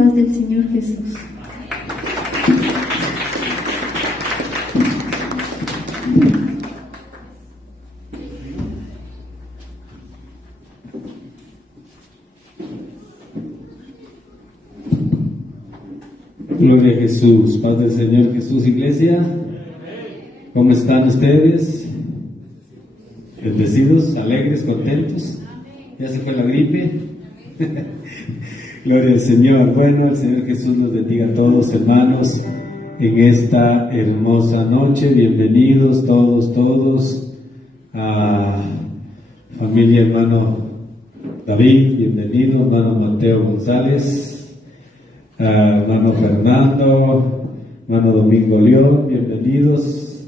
paz del Señor Jesús. Gloria a Jesús, paz del Señor Jesús, iglesia. ¿Cómo están ustedes? ¿Bendecidos, alegres, contentos? ¿Ya se fue la gripe? Gloria al Señor. Bueno, el Señor Jesús los bendiga a todos, hermanos, en esta hermosa noche. Bienvenidos todos a familia hermano David, bienvenido, hermano Mateo González, hermano Fernando, hermano Domingo León, bienvenidos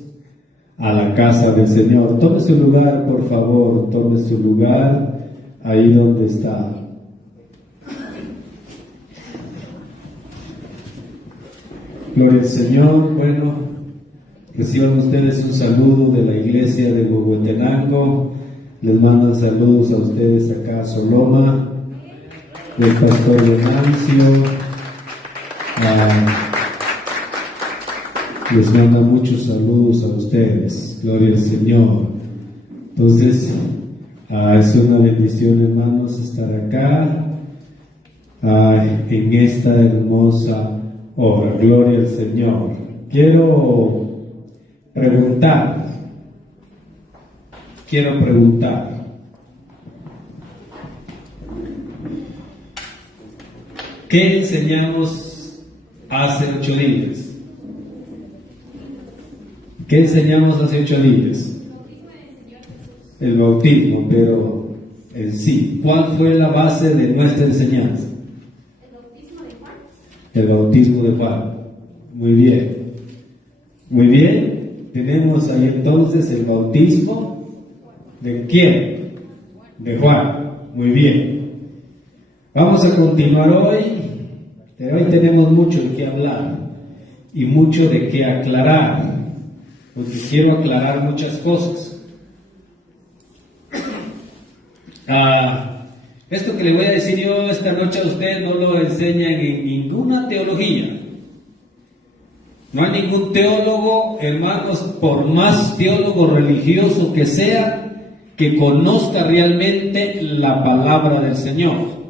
a la casa del Señor. Tome su lugar, por favor, tome su lugar ahí donde está. Gloria al Señor. Bueno, reciban ustedes un saludo de la iglesia de Huehuetenango. Les mandan saludos a ustedes acá a Soloma, del pastor Venancio. Les manda muchos saludos a ustedes. Gloria al Señor. Entonces, es una bendición, hermanos, estar acá en esta hermosa hora. Gloria al Señor. Quiero preguntar. ¿Qué enseñamos hace 8 días? ¿Qué enseñamos hace 8 días? El bautismo, pero en sí, ¿cuál fue la base de nuestra enseñanza? El bautismo de Juan. Muy bien. Muy bien. Tenemos ahí entonces el bautismo ¿de quién? De Juan. Muy bien. Vamos a continuar hoy. Hoy tenemos mucho de qué hablar y mucho de qué aclarar, porque quiero aclarar muchas cosas. Esto que le voy a decir yo esta noche a ustedes no lo enseñan en ninguna teología. No hay ningún teólogo, hermanos, por más teólogo religioso que sea, que conozca realmente la palabra del Señor.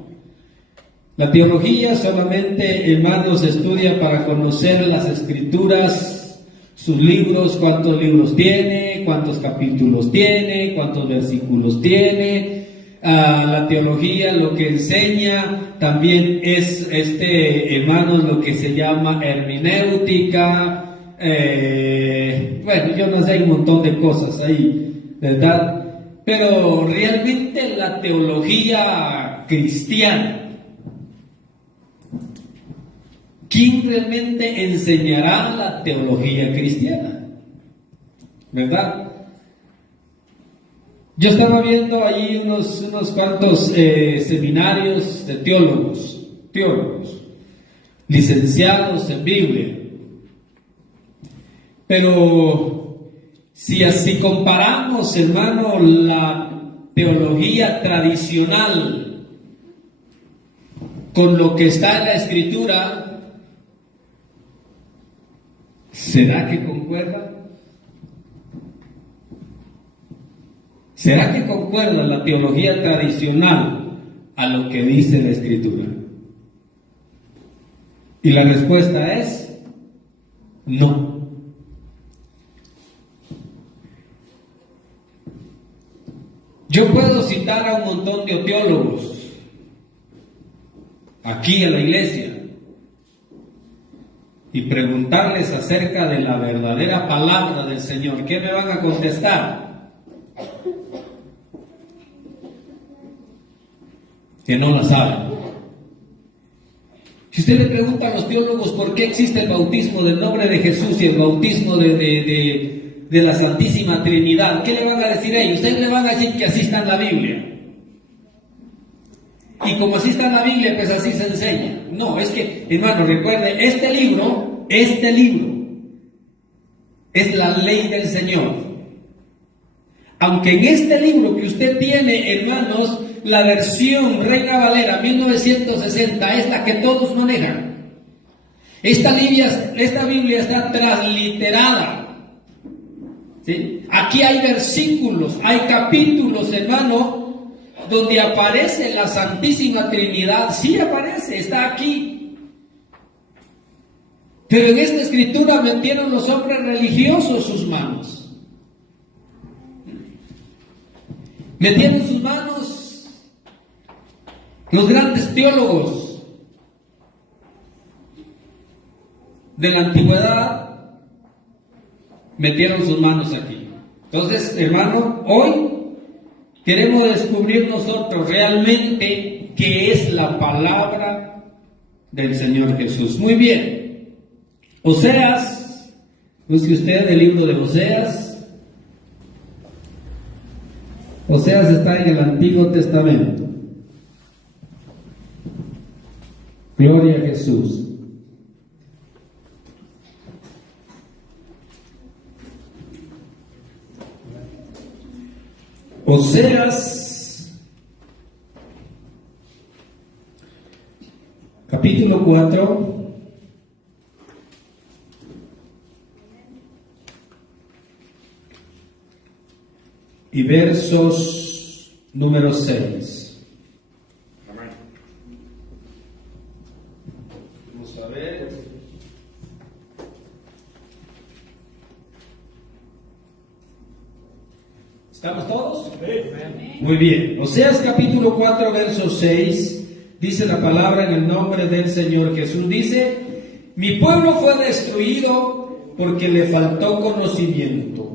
La teología solamente, hermanos, se estudia para conocer las escrituras, sus libros, cuántos libros tiene, cuántos capítulos tiene, cuántos versículos tiene. La teología lo que enseña también es, hermanos, lo que se llama hermenéutica. Bueno, yo no sé, hay un montón de cosas ahí, ¿verdad? Pero realmente la teología cristiana, ¿quién realmente enseñará la teología cristiana? ¿Verdad? Yo estaba viendo ahí unos cuantos seminarios de teólogos, licenciados en Biblia. Pero si así comparamos, hermano, la teología tradicional con lo que está en la Escritura, ¿será que concuerda? ¿Será que concuerda la teología tradicional a lo que dice la Escritura? Y la respuesta es no. Yo puedo citar a un montón de teólogos aquí en la iglesia y preguntarles acerca de la verdadera palabra del Señor. ¿Qué me van a contestar? Que no la saben. Si usted le pregunta a los teólogos por qué existe el bautismo del nombre de Jesús y el bautismo de la Santísima Trinidad, ¿qué le van a decir ellos? Ustedes le van a decir que así está en la Biblia. Y como así está en la Biblia, pues así se enseña. No, es que, hermano, recuerde, este libro es la ley del Señor. Aunque en este libro que usted tiene, hermanos, la versión Reina Valera 1960 es la que todos manejan. Esta Biblia está transliterada, ¿sí? Aquí hay versículos, hay capítulos, hermano, donde aparece la Santísima Trinidad. Sí aparece, está aquí. Pero en esta escritura metieron los hombres religiosos sus manos. Metieron en sus manos los grandes teólogos de la antigüedad, metieron sus manos aquí. Entonces, hermano, hoy queremos descubrir nosotros realmente qué es la palabra del Señor Jesús. Muy bien. Oseas, busque usted el libro de Oseas. Oseas está en el Antiguo Testamento. Gloria a Jesús. Oseas, capítulo 4. Y versos número 6. Vamos a ver. ¿Estamos todos? Muy bien. Oseas capítulo 4, verso 6. Dice la palabra en el nombre del Señor Jesús. Dice: mi pueblo fue destruido porque le faltó conocimiento.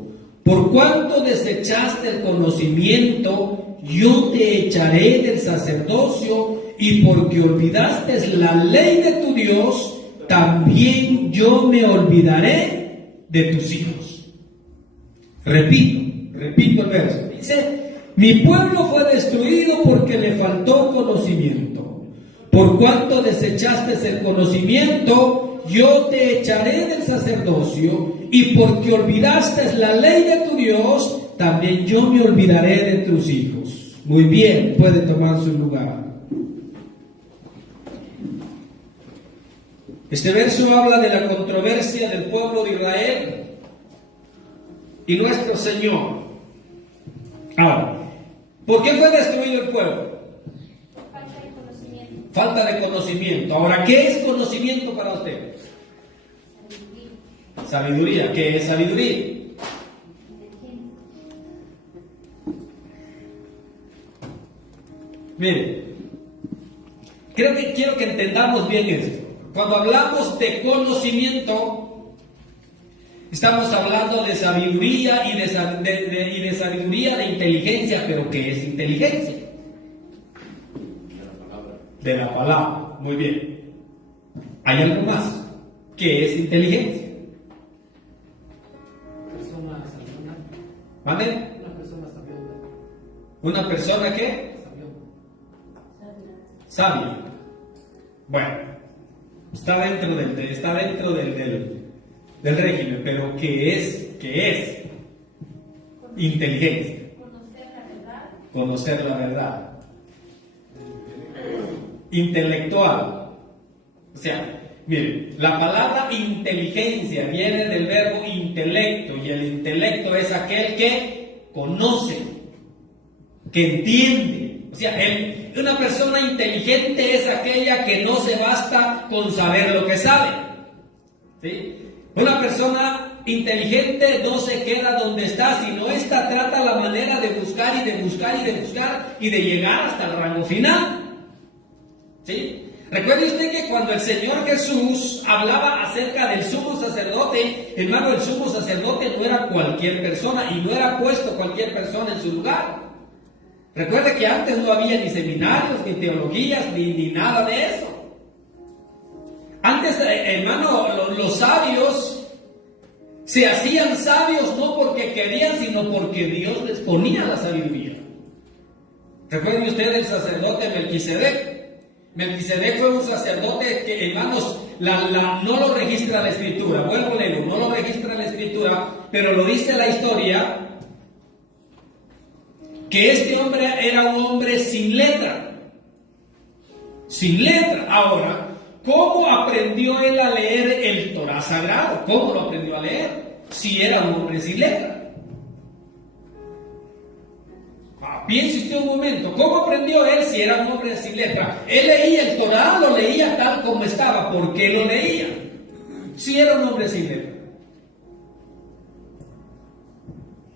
Por cuanto desechaste el conocimiento, yo te echaré del sacerdocio, y porque olvidaste la ley de tu Dios, también yo me olvidaré de tus hijos. Repito el verso. Dice: mi pueblo fue destruido porque le faltó conocimiento. Por cuanto desechaste el conocimiento, yo te echaré del sacerdocio, y porque olvidaste la ley de tu Dios, también yo me olvidaré de tus hijos. Muy bien, puede tomar su lugar. Este verso habla de la controversia del pueblo de Israel y nuestro Señor. Ahora, ¿por qué fue destruido el pueblo? Falta de conocimiento. Falta de conocimiento. Ahora, ¿qué es conocimiento para usted? Sabiduría. ¿Qué es sabiduría? Mire, quiero que entendamos bien esto. Cuando hablamos de conocimiento, estamos hablando de sabiduría y de sabiduría de inteligencia. ¿Pero qué es inteligencia? De la palabra. Muy bien. ¿Hay algo más? ¿Qué es inteligencia? Persona sabiona. ¿Vale? Una persona sabiona. ¿Una persona qué? Sabia. Bueno, está dentro del régimen, pero ¿qué es? Inteligencia. Conocer la verdad. Conocer la verdad. Intelectual. O sea, miren, la palabra inteligencia viene del verbo intelecto, y el intelecto es aquel que conoce, que entiende. O sea, una persona inteligente es aquella que no se basta con saber lo que sabe. ¿Sí? Una persona inteligente no se queda donde está, sino esta trata la manera de buscar y de buscar y de buscar y de llegar hasta el rango final. ¿Sí? Recuerde usted que cuando el Señor Jesús hablaba acerca del sumo sacerdote, hermano, el sumo sacerdote no era cualquier persona y no era puesto cualquier persona en su lugar. Recuerde que antes no había ni seminarios, ni teologías, ni nada de eso. Antes, hermano, los sabios se hacían sabios no porque querían, sino porque Dios les ponía la sabiduría. Recuerde usted el sacerdote Melquisedec. Melquisedec fue un sacerdote que, hermanos, no lo registra la Escritura. Vuelvo a leerlo, no lo registra la Escritura, pero lo dice la historia. que este hombre era un hombre sin letra. Sin letra. Ahora, ¿cómo aprendió él a leer el Torá sagrado? ¿Cómo lo aprendió a leer? Si era un hombre sin letra. Piense usted un momento, ¿cómo aprendió él si era un hombre sin letra? Él leía el Torá, lo leía tal como estaba. ¿Por qué lo leía? Si era un hombre sin letra.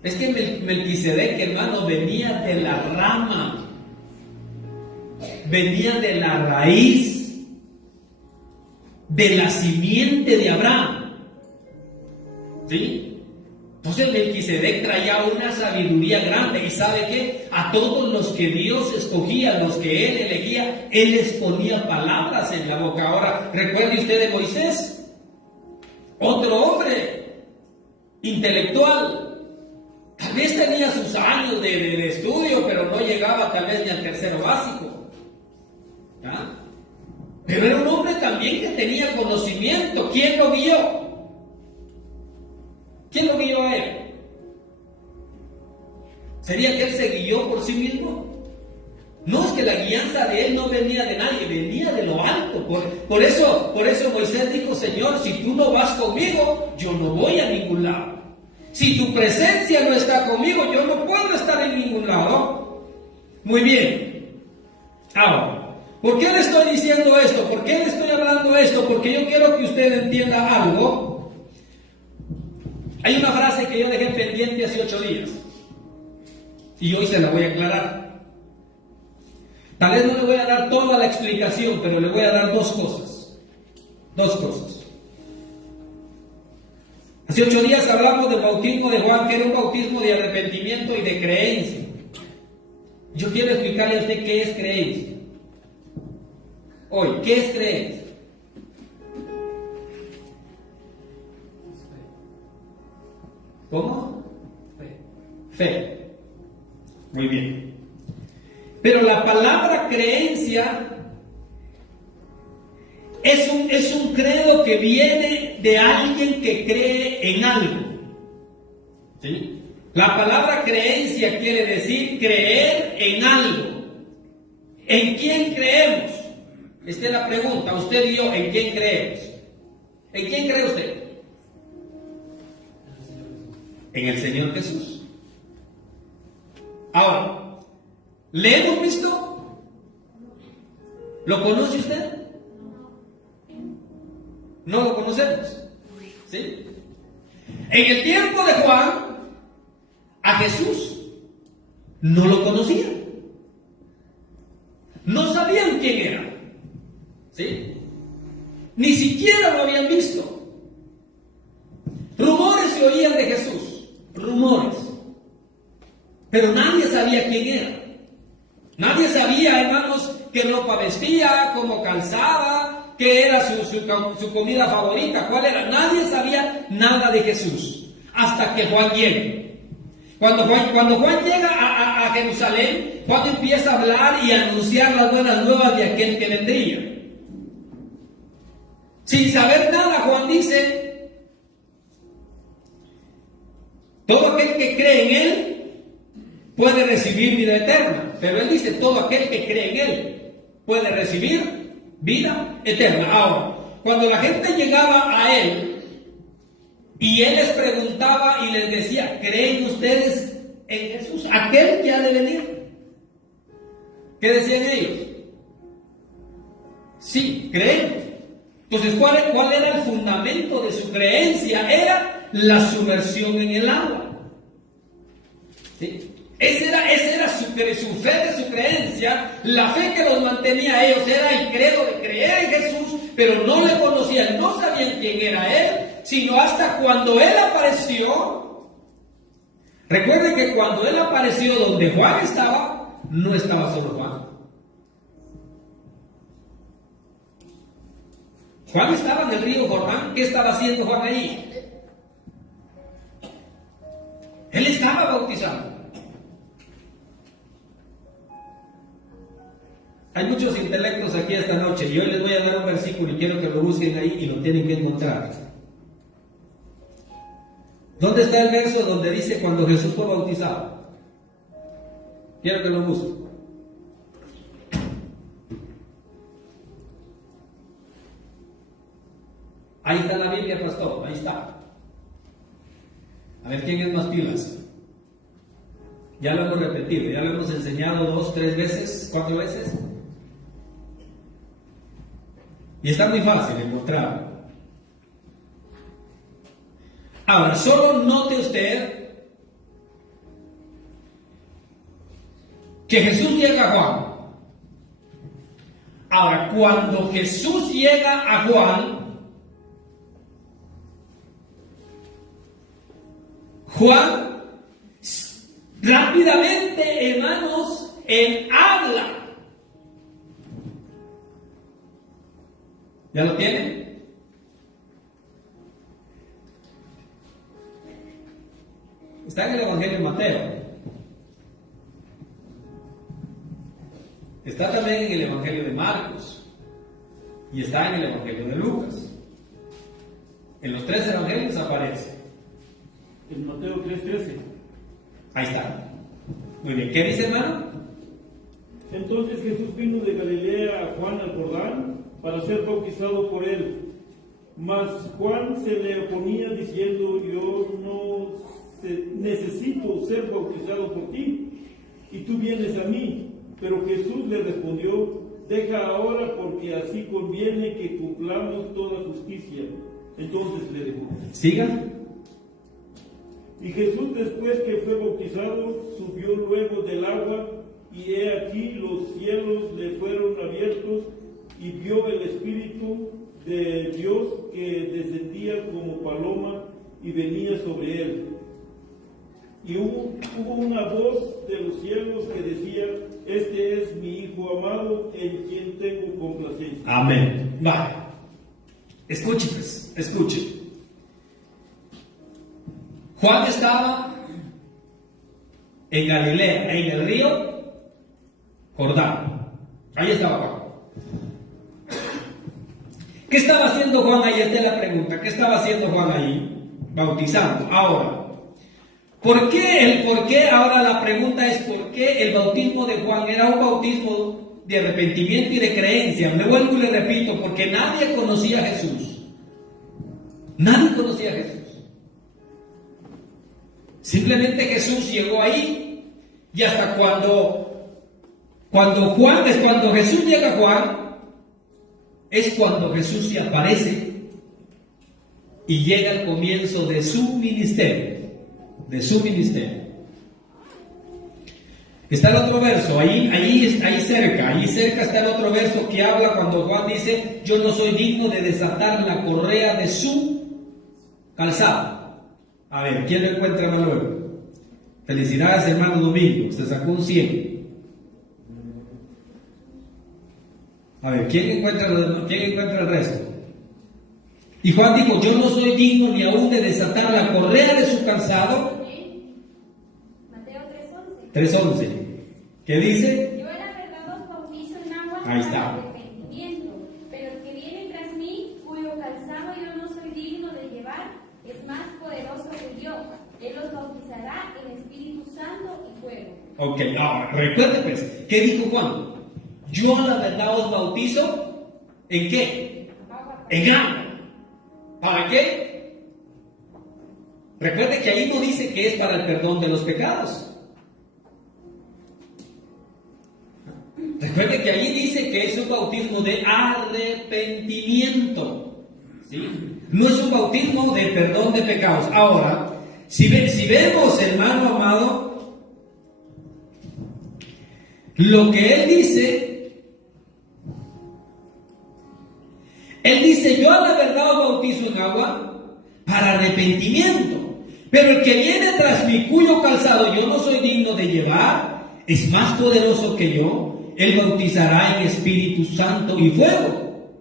Es que Melquisedec, hermano, venía de la rama, venía de la raíz, de la simiente de Abraham. ¿Sí? Entonces Melquisedec traía una sabiduría grande, y ¿sabe qué? A todos los que Dios escogía, los que Él elegía, Él les ponía palabras en la boca. Ahora, recuerde usted de Moisés, otro hombre intelectual, tal vez tenía sus años de estudio, pero no llegaba tal vez ni al tercero básico. ¿Ya? Pero era un hombre también que tenía conocimiento. ¿Quién lo guió? ¿Quién lo guió a él? ¿Sería que él se guió por sí mismo? No, es que la guianza de él no venía de nadie, venía de lo alto. Por eso Moisés dijo: Señor, si tú no vas conmigo, yo no voy a ningún lado. Si tu presencia no está conmigo, yo no puedo estar en ningún lado. Muy bien. Ahora, ¿por qué le estoy diciendo esto? ¿Por qué le estoy hablando esto? Porque yo quiero que usted entienda algo. Hay una frase que yo dejé pendiente hace 8 días y hoy se la voy a aclarar. Tal vez no le voy a dar toda la explicación, pero le voy a dar dos cosas. Hace 8 días hablamos del bautismo de Juan, que era un bautismo de arrepentimiento y de creencia. Yo quiero explicarle a usted qué es creencia. Hoy, ¿qué es creencia? ¿Cómo? Fe. Muy bien. Pero la palabra creencia es un credo que viene de alguien que cree en algo. ¿Sí? La palabra creencia quiere decir creer en algo. ¿En quién creemos? Esta es la pregunta. Usted y yo, ¿en quién creemos? ¿En quién cree usted? En el Señor Jesús. Ahora, ¿le hemos visto? ¿Lo conoce usted? No lo conocemos. ¿Sí? En el tiempo de Juan, a Jesús no lo conocían. No sabían quién era. ¿Sí? Ni siquiera lo habían visto. Rumores se oían de Jesús. Rumores. Pero nadie sabía quién era. Nadie sabía, hermanos, qué ropa vestía, cómo calzaba, qué era su comida favorita, cuál era. Nadie sabía nada de Jesús hasta que Juan llega. Cuando Juan llega a Jerusalén, Juan empieza a hablar y a anunciar las buenas nuevas de aquel que vendría. Sin saber nada, Juan dice: todo aquel que cree en Él puede recibir vida eterna. Pero Él dice: todo aquel que cree en Él puede recibir vida eterna. Ahora, cuando la gente llegaba a Él y Él les preguntaba y les decía: ¿creen ustedes en Jesús, aquel que ha de venir? ¿Qué decían ellos? Sí, creemos. Entonces, ¿cuál era el fundamento de su creencia? Era la sumersión en el agua. ¿Sí? Esa era su fe, de su creencia. La fe que los mantenía a ellos era el credo de creer en Jesús, pero no le conocían, no sabían quién era Él, sino hasta cuando Él apareció. Recuerden que cuando Él apareció donde Juan estaba, no estaba solo Juan. Juan estaba en el río Jordán. ¿Qué estaba haciendo Juan ahí? Él estaba bautizando. Hay muchos intelectos aquí esta noche y hoy les voy a dar un versículo y quiero que lo busquen ahí y lo tienen que encontrar. ¿Dónde está el verso donde dice cuando Jesús fue bautizado? Quiero que lo busque. Ahí está la Biblia, pastor, ahí está. A ver quién es más pilas. Ya lo hemos repetido, ya lo hemos enseñado 2, 3 veces, 4 veces. Y está muy fácil encontrarlo. Ahora, solo note usted que Jesús llega a Juan. Ahora, cuando Jesús llega a Juan rápidamente, hermanos, él habla. ¿Ya lo tienen? Está en el Evangelio de Mateo. Está también en el Evangelio de Marcos. Y está en el Evangelio de Lucas. En los 3 evangelios aparece. En Mateo 3:13. Ahí está. Muy bien. ¿Qué dice, hermano? Entonces Jesús vino de Galilea a Juan al Jordán para ser bautizado por él. Mas Juan se le oponía diciendo: yo no necesito ser bautizado por ti, y tú vienes a mí. Pero Jesús le respondió: deja ahora, porque así conviene que cumplamos toda justicia. Entonces le dejó. Siga. Y Jesús, después que fue bautizado, subió luego del agua, y he aquí los cielos le fueron abiertos, y vio el Espíritu de Dios que descendía como paloma y venía sobre él. Y hubo una voz de los cielos que decía: este es mi Hijo amado, en quien tengo complacencia. Amén. Vale. Escuche, pues, escuche. Juan estaba en Galilea, en el río Jordán. Ahí estaba Juan. ¿Qué estaba haciendo Juan ahí? Esta es la pregunta. ¿Qué estaba haciendo Juan ahí? Bautizando. Ahora, ¿por qué? Ahora la pregunta es: ¿por qué el bautismo de Juan era un bautismo de arrepentimiento y de creencia? Me vuelvo y le repito, porque nadie conocía a Jesús. Nadie conocía a Jesús. Simplemente Jesús llegó ahí, y hasta cuando Jesús llega a Juan, es cuando Jesús se aparece y llega al comienzo de su ministerio. Está el otro verso, ahí cerca está el otro verso que habla cuando Juan dice: yo no soy digno de desatar la correa de su calzado. A ver, ¿quién lo encuentra, Manuel? Felicidades, hermano Domingo, se sacó un 100. A ver, ¿quién encuentra el resto? Y Juan dijo: yo no soy digno ni aún de desatar la correa de su calzado. Mateo 3:11. 3:11. ¿Qué dice? Yo a la verdad os bautizo en agua Ahí para está. arrepentimiento, pero el que viene tras mí, cuyo calzado yo no soy digno de llevar, es más poderoso que yo. Él los bautizará en Espíritu Santo y fuego. Ok, ahora, recuerde pues, ¿qué dijo Juan? Yo a la verdad os bautizo, ¿en qué? En agua. ¿Para qué? Recuerde que ahí no dice que es para el perdón de los pecados. Recuerde que ahí dice que es un bautismo de arrepentimiento. ¿Sí? No es un bautismo de perdón de pecados. Ahora, si vemos, hermano amado, lo que él dice, yo a la verdad os bautizo en agua para arrepentimiento, pero el que viene tras mí, cuyo calzado yo no soy digno de llevar, es más poderoso que yo. Él bautizará en Espíritu Santo y fuego.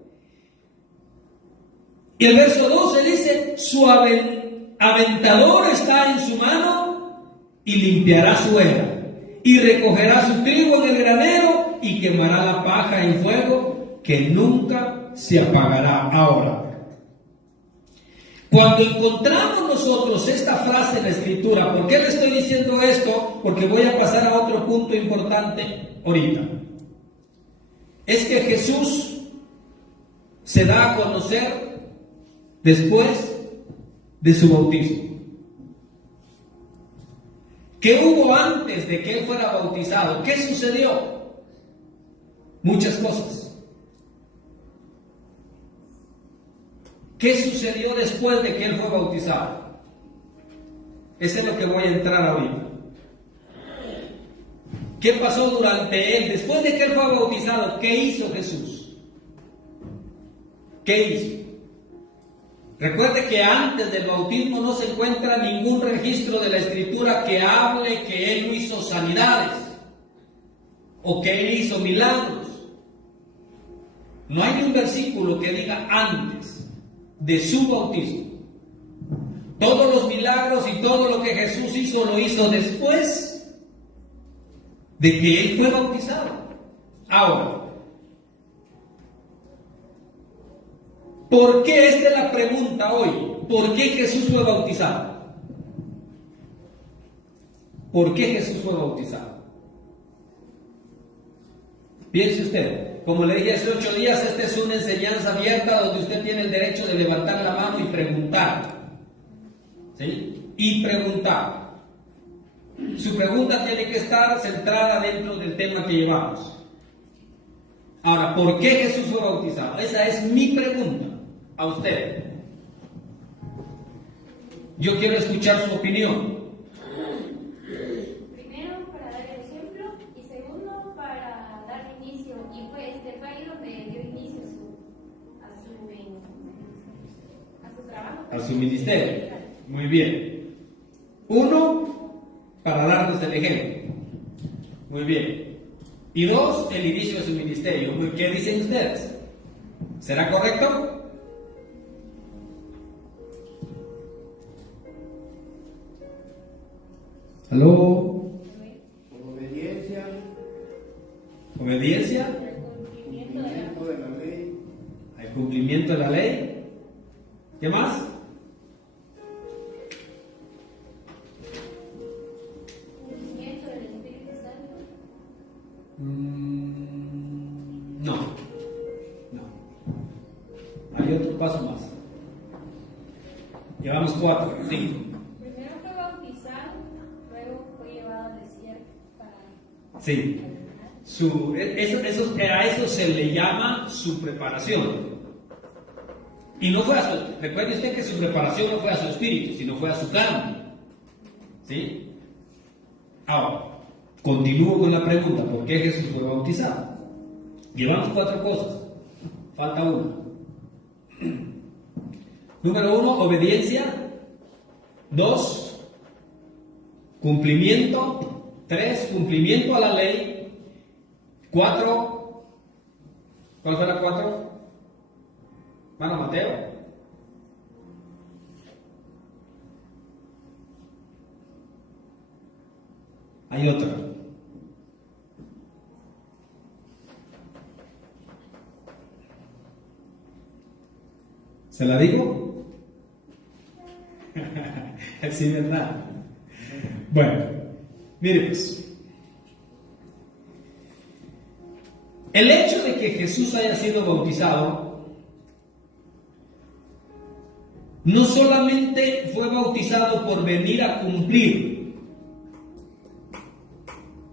Y el verso 12 dice: su aventador está en su mano y limpiará su era, y recogerá su trigo en el granero y quemará la paja en fuego que nunca se apagará. Ahora, Cuando encontramos nosotros esta frase en la Escritura, ¿por qué le estoy diciendo esto? Porque voy a pasar a otro punto importante ahorita. Es que Jesús se da a conocer después de su bautismo. ¿Qué hubo antes de que él fuera bautizado? ¿Qué sucedió? Muchas cosas. ¿Qué sucedió después de que él fue bautizado? Eso es lo que voy a entrar ahorita. ¿Qué pasó durante él? Después de que él fue bautizado, ¿qué hizo Jesús? ¿Qué hizo? Recuerde que antes del bautismo no se encuentra ningún registro de la Escritura que hable que él hizo sanidades o que él hizo milagros. No hay un versículo que diga antes de su bautismo. Todos los milagros y todo lo que Jesús hizo lo hizo después de que él fue bautizado. Ahora, ¿por qué? Esta es la pregunta hoy. ¿Por qué Jesús fue bautizado? ¿Por qué Jesús fue bautizado? Piense usted. Como le dije hace 8 días, esta es una enseñanza abierta donde usted tiene el derecho de levantar la mano y preguntar. ¿Sí? Y preguntar. Su pregunta tiene que estar centrada dentro del tema que llevamos. Ahora, ¿por qué Jesús fue bautizado? Esa es mi pregunta a usted. Yo quiero escuchar su opinión. Primero, para dar el ejemplo, y segundo, para dar inicio. Y fue ahí donde dio inicio a su trabajo. A su ministerio. Muy bien. 1, para darnos el ejemplo. Muy bien. Y 2, el inicio de su ministerio. ¿Qué dicen ustedes? ¿Será correcto? ¿Aló? Obediencia, ¿Obediencia? cumplimiento de la ley, ¿Al cumplimiento de la ley? ¿Qué más? Cumplimiento del Espíritu Santo. No. Hay otro paso más. Llevamos 4, 5. Primero fue bautizado, luego fue llevado al desierto para... Sí. A eso se le llama su preparación. Y no fue recuerde usted que su preparación no fue a su espíritu, sino fue a su carne. ¿Sí? Ahora, continúo con la pregunta: ¿por qué Jesús fue bautizado? Llevamos 4 cosas. Falta una. Número 1, obediencia. 2, cumplimiento. 3, cumplimiento a la ley. 4, ¿cuál fue la 4? Hermano Mateo. Hay otra. ¿Se la digo? Sí, ¿verdad? Bueno, mire pues. El hecho de que Jesús haya sido bautizado, no solamente fue bautizado por venir a cumplir.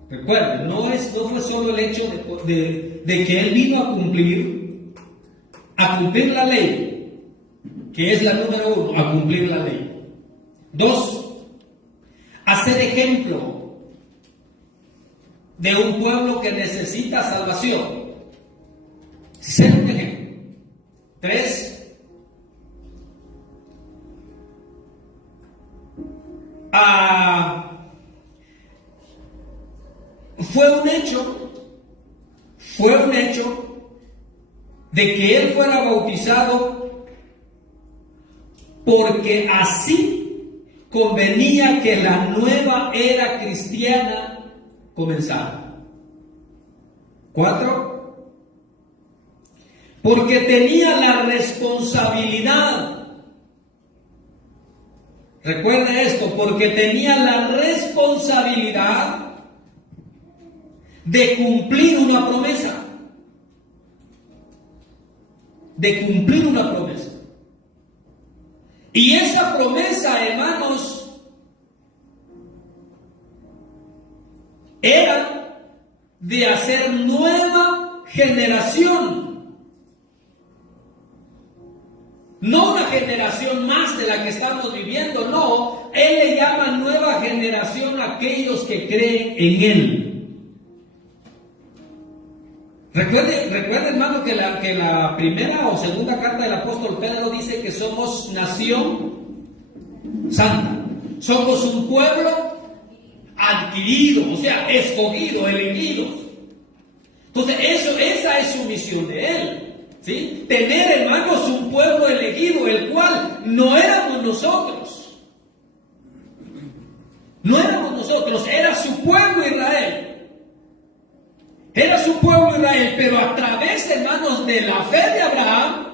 Recuerden, no fue solo el hecho de que Él vino a cumplir la ley, que es la número 1, a cumplir la ley. 2, a ser ejemplo de un pueblo que necesita salvación. Ser un ejemplo. 3, fue un hecho de que él fuera bautizado porque así convenía que la nueva era cristiana comenzara. 4, porque tenía la responsabilidad Recuerde esto, porque tenía la responsabilidad de cumplir una promesa. De cumplir una promesa. Y esa promesa, hermanos, era de hacer nueva generación. No una generación más de la que estamos viviendo, no. Él le llama nueva generación a aquellos que creen en Él. Recuerde, hermano, que la primera o segunda carta del apóstol Pedro dice que somos nación santa. Somos un pueblo adquirido, o sea, escogido, elegidos. Entonces, esa es su misión de Él. ¿Sí? Tener, hermanos, un pueblo elegido, el cual no éramos nosotros. No éramos nosotros, era su pueblo Israel. Era su pueblo Israel, pero a través, hermanos, de la fe de Abraham,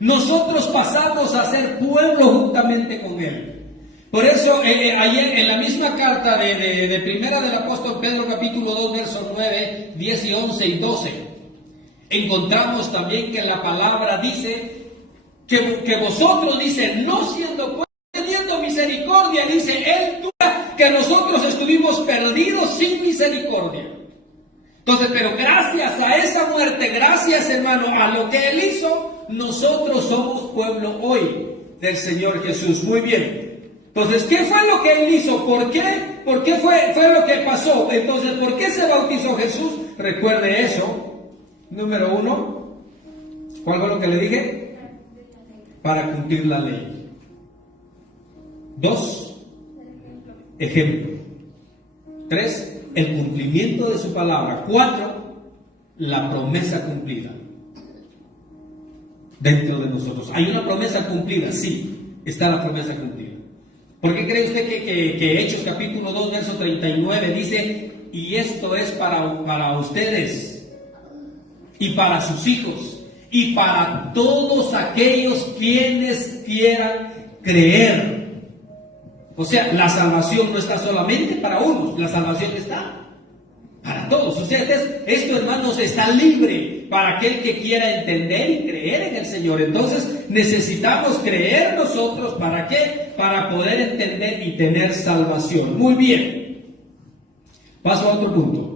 nosotros pasamos a ser pueblo juntamente con él. Por eso, ayer en la misma carta de primera del apóstol Pedro, capítulo 2, versos 9, 10 y 11 y 12, encontramos también que la palabra dice que vosotros, dice, no siendo teniendo misericordia, dice él, que nosotros estuvimos perdidos sin misericordia. Entonces, pero gracias a esa muerte, gracias, hermano, a lo que él hizo, nosotros somos pueblo hoy del Señor Jesús. Muy bien. Entonces, ¿qué fue lo que él hizo? ¿Por qué? ¿Por qué fue lo que pasó? Entonces, ¿por qué se bautizó Jesús? Recuerde eso. Número 1, ¿cuál fue lo que le dije? Para cumplir la ley. 2, ejemplo. 3, el cumplimiento de su palabra. 4, la promesa cumplida dentro de nosotros. ¿Hay una promesa cumplida? Sí, está la promesa cumplida. ¿Por qué cree usted que Hechos capítulo 2, verso 39 dice, y esto es para ustedes y para sus hijos y para todos aquellos quienes quieran creer? O sea, la salvación no está solamente para unos, la salvación está para todos. O sea, esto, hermanos, está libre para aquel que quiera entender y creer en el Señor. Entonces, necesitamos creer nosotros, ¿para qué? Para poder entender y tener salvación. Muy bien. Paso a otro punto.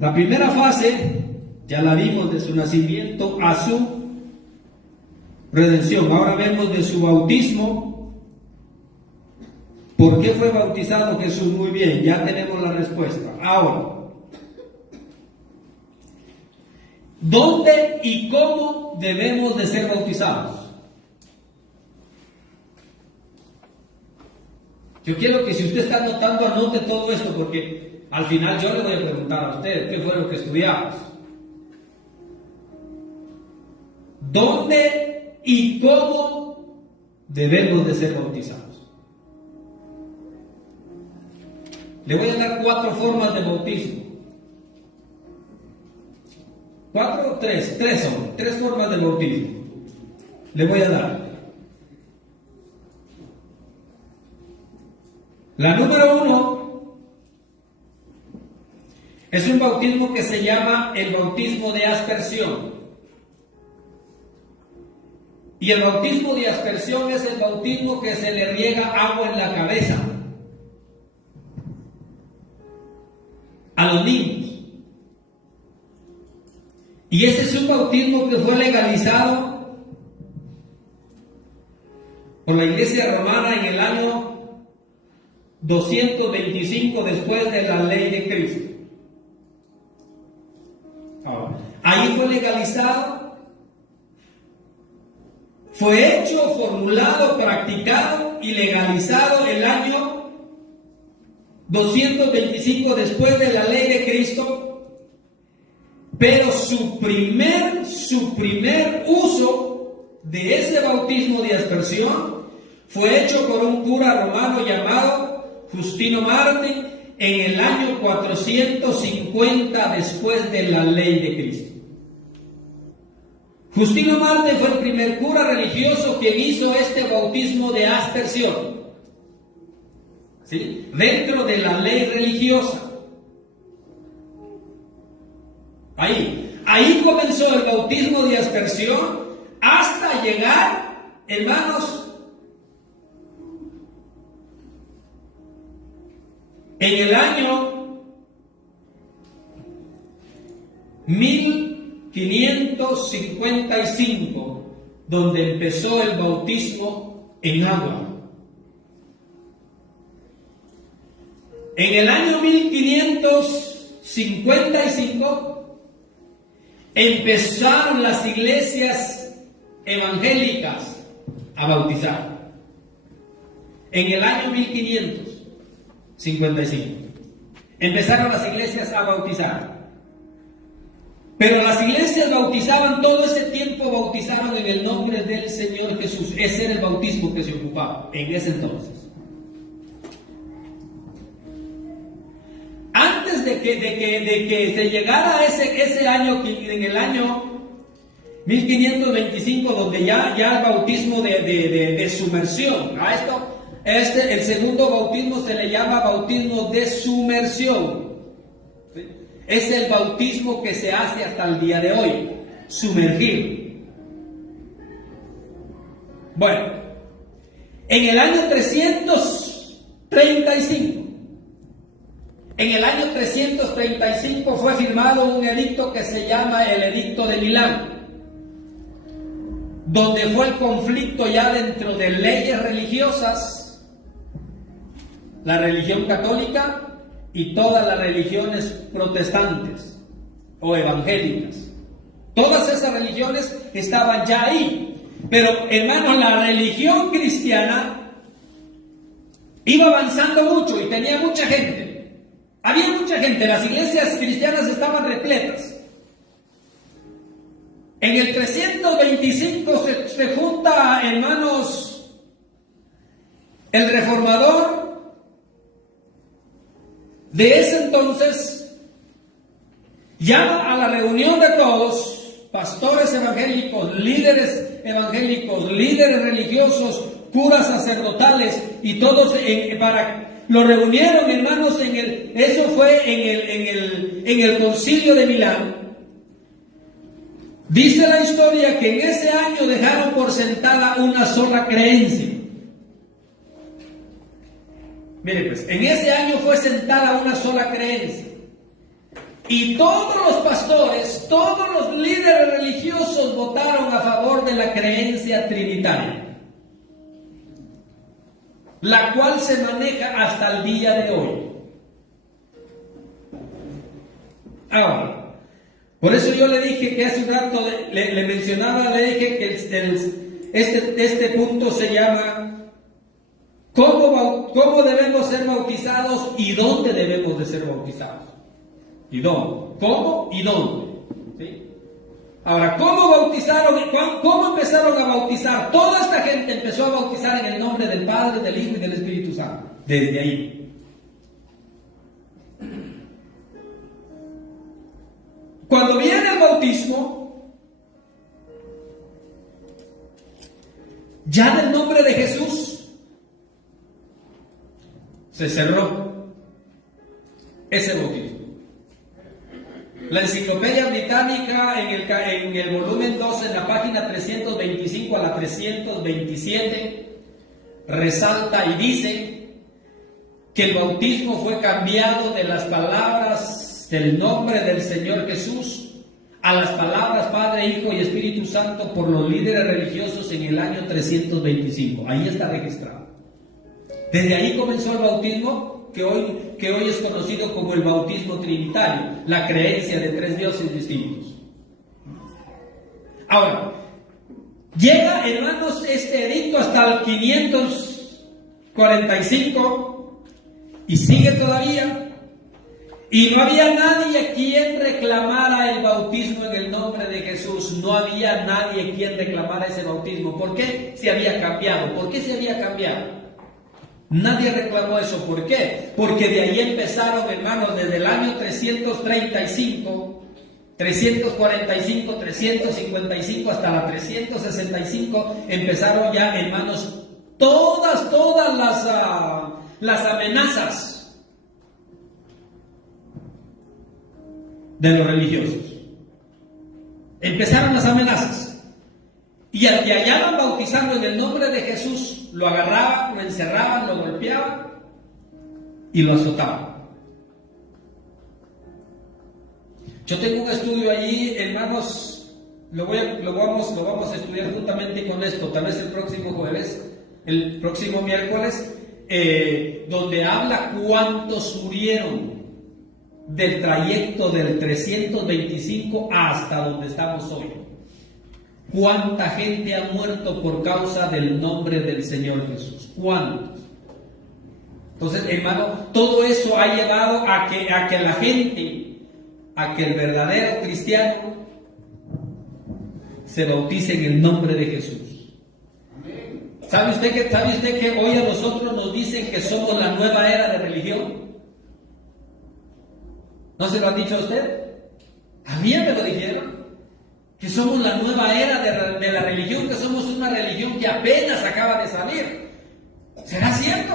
La primera fase, ya la vimos de su nacimiento a su redención. Ahora vemos de su bautismo. ¿Por qué fue bautizado Jesús? Muy bien, ya tenemos la respuesta. Ahora, ¿dónde y cómo debemos de ser bautizados? Yo quiero que si usted está anotando, anote todo esto, porque al final yo le voy a preguntar a usted, ¿qué fue lo que estudiamos? ¿Dónde y cómo debemos de ser bautizados? Le voy a dar 4 formas de bautismo. 4 o 3, 3 son, 3 formas de bautismo. Le voy a dar. La número 1 es un bautismo que se llama el bautismo de aspersión. Y el bautismo de aspersión es el bautismo que se le riega agua en la cabeza a los niños. Y ese es un bautismo que fue legalizado por la Iglesia Romana en el año 225 después de la ley de Cristo. Ahora, ahí fue legalizado, fue hecho, formulado, practicado y legalizado el año 225 después de la ley de Cristo. Pero su primer uso de ese bautismo de aspersión fue hecho por un cura romano llamado Justino Marte en el año 450 después de la ley de Cristo. Justino Marte fue el primer cura religioso quien hizo este bautismo de aspersión, ¿sí?, dentro de la ley religiosa. Ahí comenzó el bautismo de aspersión hasta llegar, hermanos, en el año 1555, donde empezó el bautismo en agua. En el año 1555 empezaron las iglesias evangélicas a bautizar. En el año 1555 empezaron las iglesias a bautizar. Pero las iglesias bautizaban, todo ese tiempo bautizaron en el nombre del Señor Jesús. Ese era el bautismo que se ocupaba en ese entonces. Antes de que se llegara a ese año, en el año 1525, donde ya el bautismo de sumersión, a esto, el segundo bautismo se le llama bautismo de sumersión. ¿Sí? Es el bautismo que se hace hasta el día de hoy, sumergir. Bueno, en el año 335, fue firmado un edicto que se llama el Edicto de Milán, donde fue el conflicto ya dentro de leyes religiosas, la religión católica y todas las religiones protestantes o evangélicas. Todas esas religiones estaban ya ahí. Pero, hermanos, la religión cristiana iba avanzando mucho y tenía mucha gente. Había mucha gente, las iglesias cristianas estaban repletas. En el 325 se junta, hermanos, el reformador de ese entonces, llama a la reunión de todos, pastores evangélicos, líderes religiosos, curas sacerdotales y todos lo reunieron, hermanos, eso fue en el concilio de Milán. Dice la historia que en ese año dejaron por sentada una sola creencia. Mire pues, en ese año fue sentada una sola creencia. Y todos los pastores, todos los líderes religiosos votaron a favor de la creencia trinitaria, la cual se maneja hasta el día de hoy. Ahora, por eso yo le dije que hace un rato le mencionaba, le dije que este punto se llama ¿cómo debemos ser bautizados y dónde debemos de ser bautizados? ¿Y dónde? ¿Cómo y dónde? ¿Sí? Ahora, ¿cómo bautizaron? ¿Cómo empezaron a bautizar? Toda esta gente empezó a bautizar en el nombre del Padre, del Hijo y del Espíritu Santo. Desde ahí. Cuando viene el bautismo, ya del nombre de Jesús se cerró ese bautismo. La Enciclopedia Británica en el volumen 2, en la página 325 a la 327, resalta y dice que el bautismo fue cambiado de las palabras del nombre del Señor Jesús a las palabras Padre, Hijo y Espíritu Santo por los líderes religiosos en el año 325. Ahí está registrado. Desde ahí comenzó el bautismo que hoy es conocido como el bautismo trinitario, la creencia de tres dioses distintos. Ahora, llega, hermanos, este edicto hasta el 545 y sigue todavía. Y no había nadie quien reclamara el bautismo en el nombre de Jesús. No había nadie quien reclamara ese bautismo. ¿Por qué se había cambiado? ¿Por qué se había cambiado? Nadie reclamó eso. ¿Por qué? Porque de ahí empezaron, hermanos, desde el año 335 345, 355 hasta la 365 empezaron ya, hermanos, todas las amenazas de los religiosos. Empezaron las amenazas. Y al que hallaban bautizando en el nombre de Jesús, lo agarraban, lo encerraban, lo golpeaban y lo azotaban. Yo tengo un estudio allí, hermanos, lo vamos a estudiar juntamente con esto, tal vez el próximo jueves, el próximo miércoles, donde habla cuántos murieron del trayecto del 325 hasta donde estamos hoy. ¿Cuánta gente ha muerto por causa del nombre del Señor Jesús? ¿Cuántos? Entonces, hermano, todo eso ha llevado a que la gente, a que el verdadero cristiano se bautice en el nombre de Jesús. ¿Sabe usted que hoy a nosotros nos dicen que somos la nueva era de religión? ¿No se lo han dicho a usted? A mí me lo dijeron. Que somos la nueva era de la religión, que somos una religión que apenas acaba de salir. ¿Será cierto?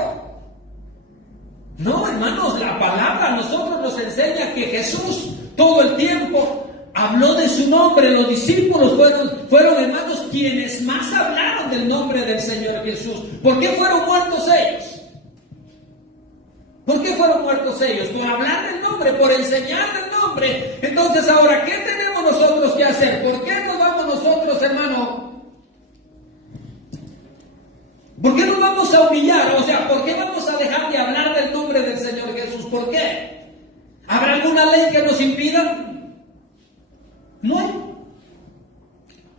No, hermanos, la palabra a nosotros nos enseña que Jesús todo el tiempo habló de su nombre. Los discípulos fueron hermanos quienes más hablaron del nombre del Señor Jesús. ¿Por qué fueron muertos ellos? ¿Por qué fueron muertos ellos? Por hablar del nombre, por enseñar del nombre. Entonces ahora, ¿qué tenemos nosotros que hacer? ¿Por qué nos vamos nosotros, hermano? ¿Por qué nos vamos a humillar? O sea, ¿por qué vamos a dejar de hablar del nombre del Señor Jesús? ¿Por qué? ¿Habrá alguna ley que nos impida? No hay.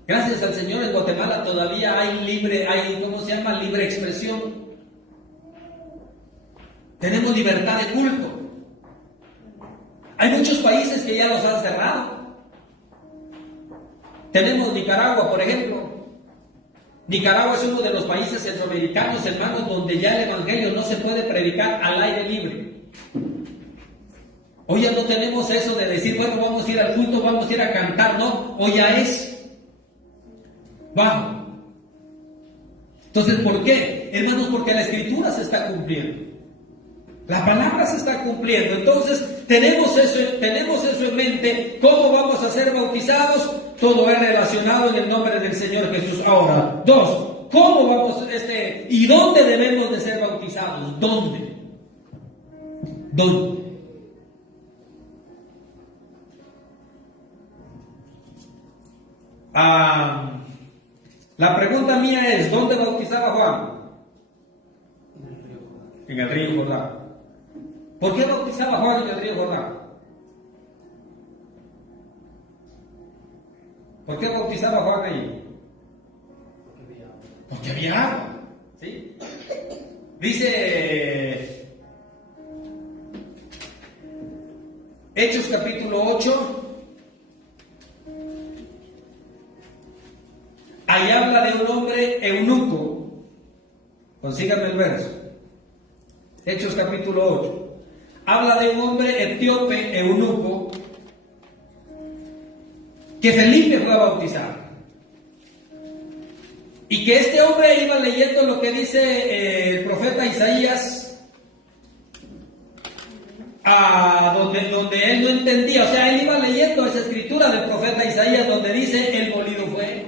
Gracias al Señor, en Guatemala todavía hay libre expresión. Tenemos libertad de culto. Hay muchos países que ya los han cerrado. Tenemos Nicaragua, por ejemplo. Nicaragua es uno de los países centroamericanos, hermanos, donde ya el evangelio no se puede predicar al aire libre. Hoy ya no tenemos eso de decir, bueno, vamos a ir al culto, vamos a ir a cantar, no. Hoy ya es bajo. Entonces, ¿por qué? Hermanos, porque la escritura se está cumpliendo. La palabra se está cumpliendo. Entonces, tenemos eso en mente. ¿Cómo vamos a ser bautizados? Todo es relacionado en el nombre del Señor Jesús. Ahora, 2. ¿Cómo vamos y dónde debemos de ser bautizados? ¿Dónde? La pregunta mía es, ¿dónde bautizaba Juan? En el río Jordán. ¿Por qué bautizaba Juan en el río Jordán? ¿Por qué bautizaba Juan ahí? Porque había agua. ¿Sí? Dice Hechos capítulo 8. Ahí habla de un hombre eunuco. Consíganme el verso. Hechos capítulo 8. Habla de un hombre etíope eunuco que Felipe fue a bautizar. Y que este hombre iba leyendo lo que dice el profeta Isaías, donde él no entendía. O sea, él iba leyendo esa escritura del profeta Isaías donde dice, el molido fue.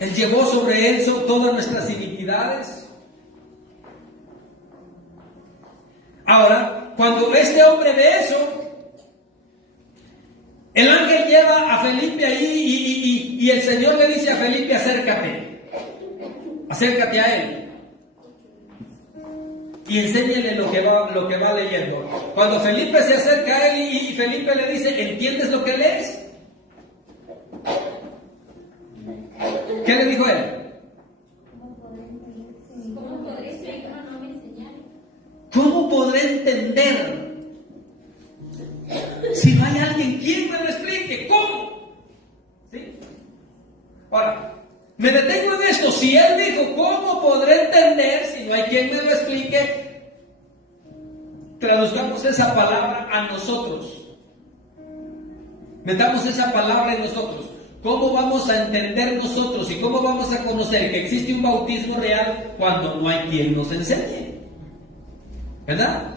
Él llevó sobre él todas nuestras iniquidades. Ahora, cuando este hombre ve eso, el ángel lleva a Felipe ahí y el Señor le dice a Felipe, acércate a él y enséñale lo que va leyendo. Cuando Felipe se acerca a él y Felipe le dice, ¿entiendes lo que lees? ¿Qué le dijo él? ¿Cómo podré entender si no hay alguien quien me lo explique? ¿Cómo? ¿Sí? Ahora, me detengo en esto. Si él dijo, ¿cómo podré entender si no hay quien me lo explique? Traduzcamos esa palabra a nosotros. Metamos esa palabra en nosotros. ¿Cómo vamos a entender nosotros y cómo vamos a conocer que existe un bautismo real cuando no hay quien nos enseñe? ¿Verdad?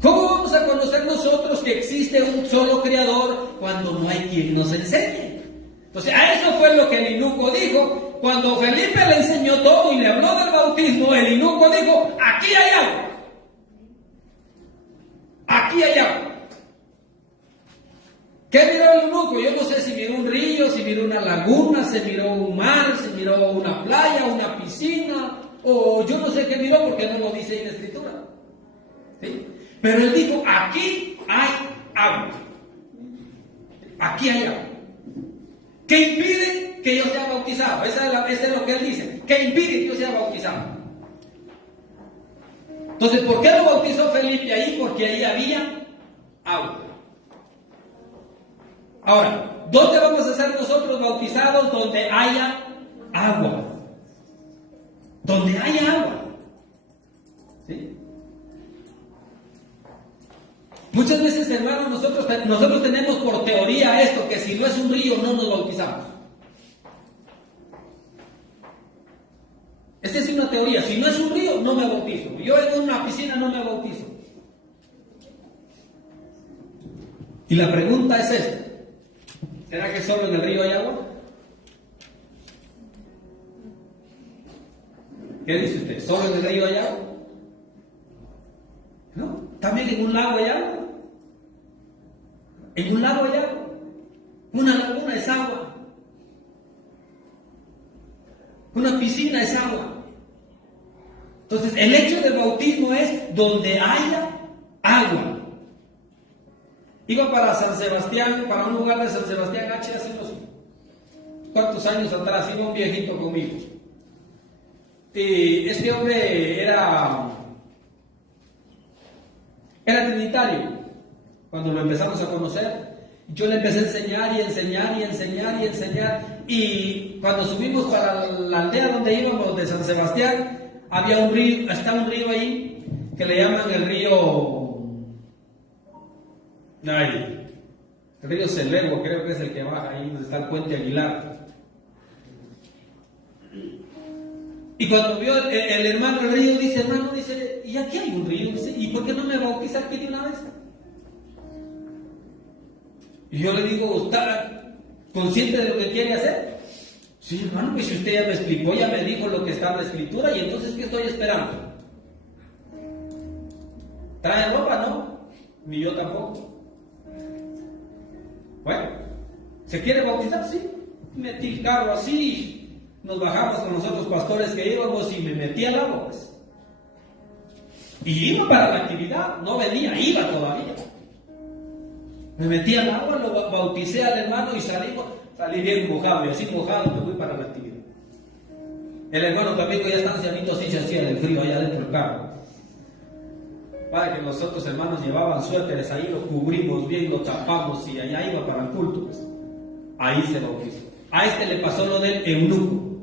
¿Cómo vamos a conocer nosotros que existe un solo creador cuando no hay quien nos enseñe? Entonces, a eso fue lo que el eunuco dijo. Cuando Felipe le enseñó todo y le habló del bautismo, el eunuco dijo: aquí hay agua. Aquí hay agua. ¿Qué miró el eunuco? Yo no sé si miró un río, si miró una laguna, si miró un mar, si miró una playa, una piscina, o yo no sé qué miró porque no lo dice en la escritura. ¿Sí? Pero él dijo: aquí hay agua. Aquí hay agua. ¿Qué impide que yo sea bautizado? Eso es lo que él dice. ¿Qué impide que yo sea bautizado? Entonces, ¿por qué lo bautizó Felipe ahí? Porque ahí había agua. Ahora, ¿dónde vamos a ser nosotros bautizados? Donde haya agua. Donde haya agua. ¿Sí? Muchas veces, hermanos, nosotros tenemos por teoría esto, que si no es un río no nos bautizamos. Esta es una teoría. Si no es un río, no me bautizo. Yo en una piscina no me bautizo. Y la pregunta es esta: ¿será que solo en el río hay agua? ¿Qué dice usted? ¿Solo en el río hay agua? ¿No? También en un lago hay agua. En un lago hay agua. Una laguna es agua. Una piscina es agua. Entonces, el hecho del bautismo es donde haya agua. Iba para San Sebastián, para un lugar de San Sebastián H, hace unos cuantos años atrás. Iba un viejito conmigo. Y este hombre era trinitario. Cuando lo empezamos a conocer, yo le empecé a enseñar y enseñar y enseñar y enseñar. Y cuando subimos para la aldea donde íbamos de San Sebastián, había un río, está un río ahí que le llaman el río Celego, creo que es el que baja ahí donde está el puente Aguilar. Y cuando vio el hermano el río, dice: ¿y aquí hay un río? Dice: ¿y por qué no me bautiza aquí de una vez? Y yo le digo: ¿está consciente de lo que quiere hacer? Sí, hermano, pues si usted ya me explicó, ya me dijo lo que está en la escritura, y entonces ¿qué estoy esperando? ¿Trae ropa? No, ni yo tampoco. Bueno, ¿se quiere bautizar? Sí. Metí el carro así, nos bajamos con los otros pastores que íbamos y me metí al agua, pues. Y iba para la actividad, no venía, iba todavía. Me metí al agua, lo bauticé al hermano y salí bien mojado, y así mojado me fui para la actividad. El hermano también, que ya está ancianito, así se hacía del frío allá dentro del carro. Para que los otros hermanos llevaban suéteres, ahí lo cubrimos bien, lo tapamos y allá iba para el culto. Pues. Ahí se bautizó. A este le pasó lo del eunuco.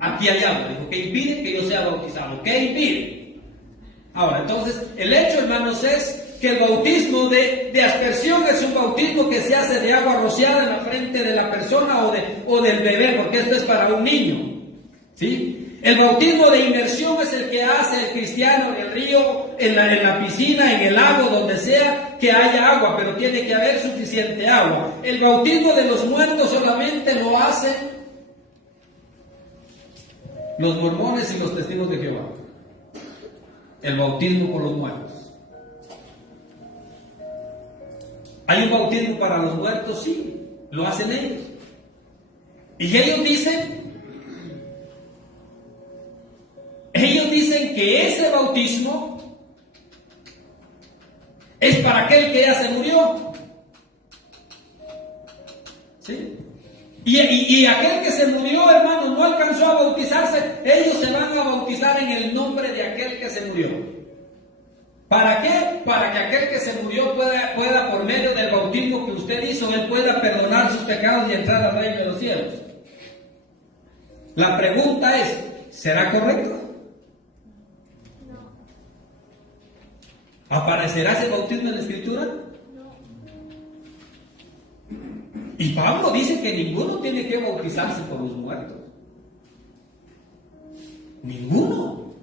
Aquí hay agua. Dijo: ¿qué impide que yo sea bautizado? ¿Qué impide? Ahora, entonces, el hecho, hermanos, es que el bautismo de aspersión es un bautismo que se hace de agua rociada en la frente de la persona o del bebé, porque esto es para un niño. ¿Sí? El bautismo de inmersión es el que hace el cristiano en el río, en la piscina, en el lago, donde sea que haya agua, pero tiene que haber suficiente agua. El bautismo de los muertos solamente lo hacen los mormones y los testigos de Jehová. El bautismo por los muertos. ¿Hay un bautismo para los muertos? Sí, lo hacen ellos. Y ellos dicen que ese bautismo es para aquel que ya se murió. ¿Sí? Y aquel que se murió, hermano, no alcanzó a bautizarse, ellos se van a bautizar en el nombre de aquel que se murió. ¿Para qué? Para que aquel que se murió pueda, por medio del bautismo que usted hizo, él pueda perdonar sus pecados y entrar al reino de los cielos. La pregunta es, ¿será correcto? ¿Aparecerá ese bautismo en la escritura? Y Pablo dice que ninguno tiene que bautizarse por los muertos. Ninguno.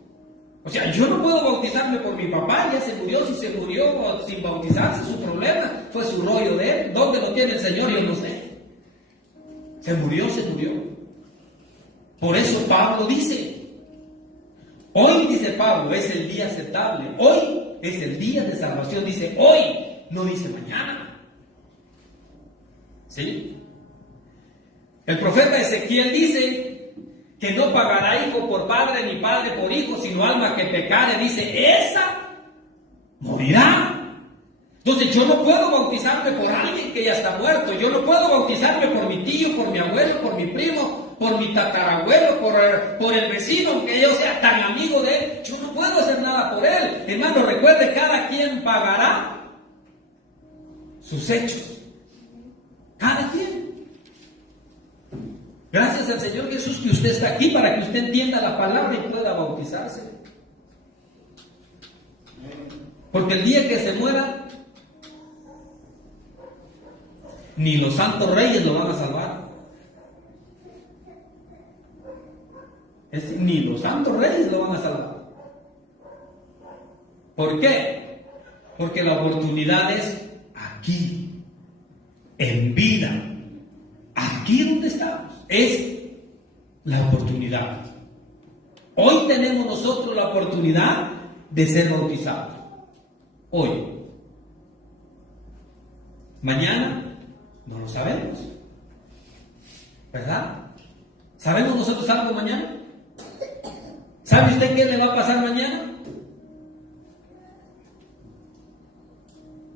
O sea, yo no puedo bautizarme por mi papá, ya se murió. Si se murió sin bautizarse, su problema, fue su rollo de él. ¿Dónde lo tiene el Señor? Yo no sé. Se murió, se murió. Por eso Pablo dice, hoy, dice Pablo, es el día aceptable. Hoy es el día de salvación. Dice hoy, no dice mañana. ¿Sí? El profeta Ezequiel dice que no pagará hijo por padre ni padre por hijo, sino alma que pecare, dice, esa morirá. Entonces yo no puedo bautizarme por alguien que ya está muerto. Yo no puedo bautizarme por mi tío, por mi abuelo, por mi primo, por mi tatarabuelo, por el vecino, aunque yo sea tan amigo de él. Yo no puedo hacer nada por él. Hermano, recuerde, cada quien pagará sus hechos. Cada quien. Gracias al Señor Jesús que usted está aquí para que usted entienda la palabra y pueda bautizarse. Porque el día que se muera, ni los santos reyes lo van a salvar. Ni los santos reyes lo van a salvar. ¿Por qué? Porque la oportunidad es aquí, en vida, aquí donde estamos, es la oportunidad. Hoy tenemos nosotros la oportunidad de ser bautizados. Hoy. Mañana no lo sabemos, ¿verdad? ¿Sabemos nosotros algo mañana? ¿Sabe usted qué le va a pasar mañana?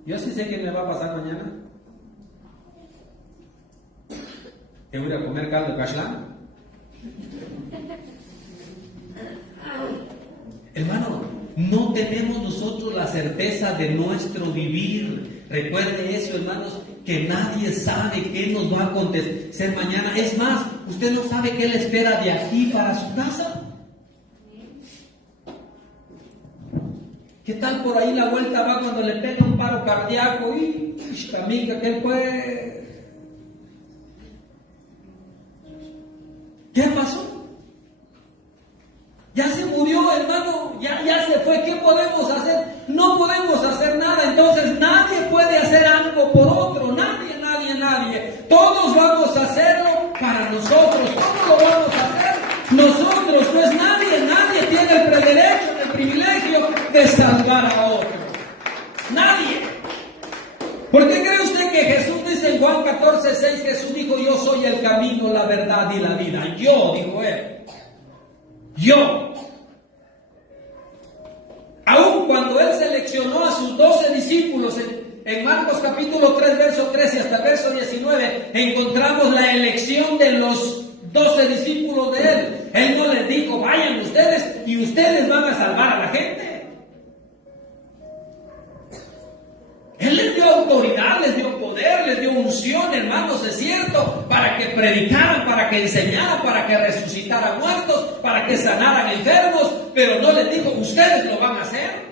Yo sí sé qué me va a pasar mañana. ¿Que voy a comer caldo de cashlán? Hermano, no tenemos nosotros la certeza de nuestro vivir. Recuerde eso, hermanos, que nadie sabe qué nos va a acontecer mañana. Es más, usted no sabe qué le espera de aquí para su casa. ¿Qué tal por ahí la vuelta va cuando le pega un paro cardíaco y amiga, ¿qué fue? ¿Qué pasó? Ya se murió, hermano, ya se fue. ¿Qué podemos hacer? No podemos hacer nada. Entonces nadie puede hacer algo por otro. Nadie. Todos vamos a hacerlo para nosotros. ¿Cómo lo vamos a hacer? Nosotros, no es nadie tiene el privilegio, de salvar a otro. Nadie. ¿Por qué cree usted que Jesús dice en Juan 14:6, Jesús dijo, yo soy el camino, la verdad y la vida? Yo, dijo él. Yo. Aun cuando él seleccionó a sus 12 discípulos en Marcos capítulo 3, verso 13 hasta el verso 19, encontramos la elección de los 12 discípulos de él. Él no les dijo, vayan ustedes y ustedes van a salvar a la gente. Él les dio autoridad, les dio poder, les dio unción, hermanos, es cierto, para que predicaran, para que enseñaran, para que resucitaran muertos, para que sanaran enfermos, pero no les dijo, ustedes lo van a hacer.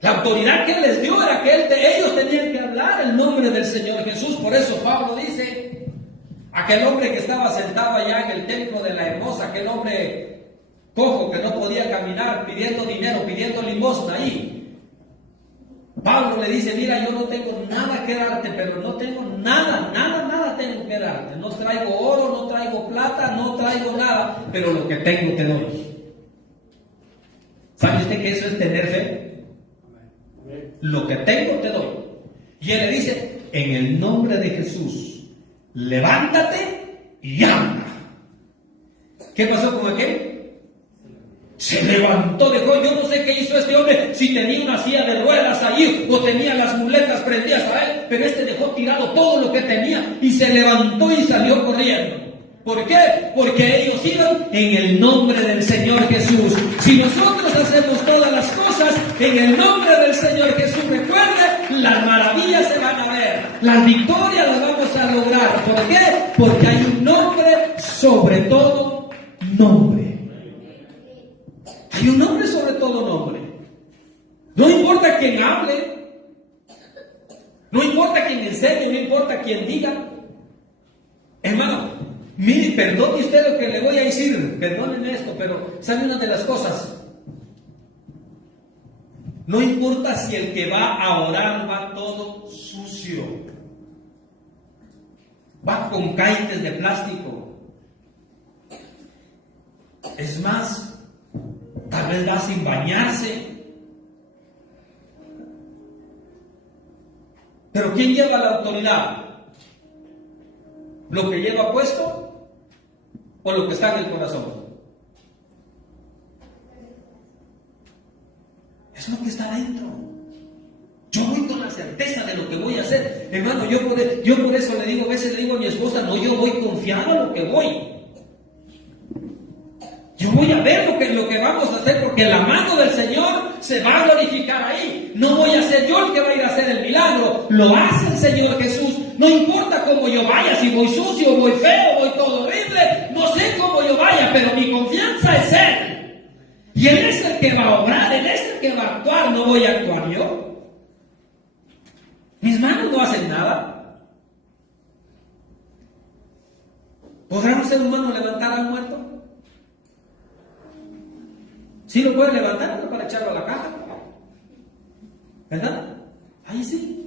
La autoridad que él les dio era que ellos tenían que hablar el nombre del Señor Jesús. Por eso Pablo dice, aquel hombre que estaba sentado allá en el templo de la Hermosa, aquel hombre cojo que no podía caminar, pidiendo dinero, pidiendo limosna ahí. Pablo le dice, mira, yo no tengo nada que darte, pero no tengo nada tengo que darte. No traigo oro, no traigo plata, no traigo nada, pero lo que tengo te doy. ¿Sabe usted que eso es tener fe? Lo que tengo te doy. Y él le dice, en el nombre de Jesús, levántate y anda. ¿Qué pasó con aquel? Se levantó, dejó, yo no sé qué hizo este hombre, si tenía una silla de ruedas ahí o tenía las muletas prendidas a él, pero este dejó tirado todo lo que tenía y se levantó y salió corriendo. ¿Por qué? Porque ellos iban en el nombre del Señor Jesús. Si nosotros hacemos todas las cosas en el nombre del Señor Jesús, recuerde, las maravillas se van a ver, las victorias las vamos a lograr. ¿Por qué? Porque hay un nombre sobre todo nombre. Hay un nombre sobre todo nombre. No importa quién hable, importa quién enseñe, no importa quién diga. Hermano, mire, perdone usted lo que le voy a decir, perdónenme esto, pero ¿sabe una de las cosas? No importa si el que va a orar va todo sucio, va con caites de plástico. Es más, tal vez va sin bañarse. Pero ¿quién lleva la autoridad? ¿Lo que lleva puesto o lo que está en el corazón? Es lo que está dentro. Yo voy con la certeza de lo que voy a hacer. Hermano, yo por eso le digo, a veces le digo a mi esposa, no, yo voy confiado en lo que voy. Yo voy a ver lo que vamos a hacer, porque la mano del Señor se va a glorificar ahí. No voy a ser yo el que va a ir a hacer el milagro, lo hace el Señor Jesús. No importa cómo yo vaya, si voy sucio, voy feo, voy todo horrible, no sé cómo yo vaya, pero mi confianza es Él. Y Él es el que va a obrar, Él es el que va a actuar, no voy a actuar yo. Mis manos no hacen nada. ¿Podrá un ser humano levantar al muerto? Sí lo puede levantar, pero para echarlo a la caja, ¿verdad? Ahí sí.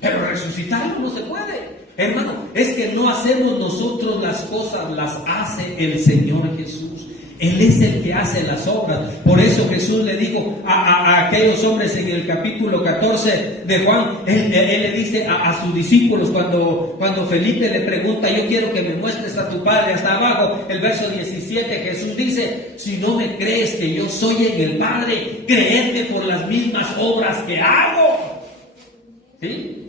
Pero resucitarlo no se puede. Hermano, es que no hacemos nosotros las cosas, las hace el Señor Jesús. Él es el que hace las obras. Por eso Jesús le dijo a aquellos hombres en el capítulo 14 de Juan, él le dice a sus discípulos cuando Felipe le pregunta, yo quiero que me muestres a tu Padre, hasta abajo, el verso 17, Jesús dice, si no me crees que yo soy en el Padre, creedme por las mismas obras que hago. ¿Sí?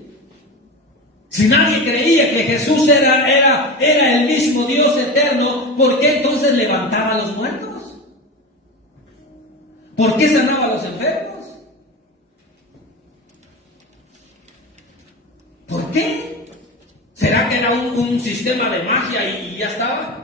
Si nadie creía que Jesús era el mismo Dios eterno, ¿por qué entonces levantaba a los muertos? ¿Por qué sanaba a los enfermos? ¿Por qué? ¿Será que era un sistema de magia y ya estaba?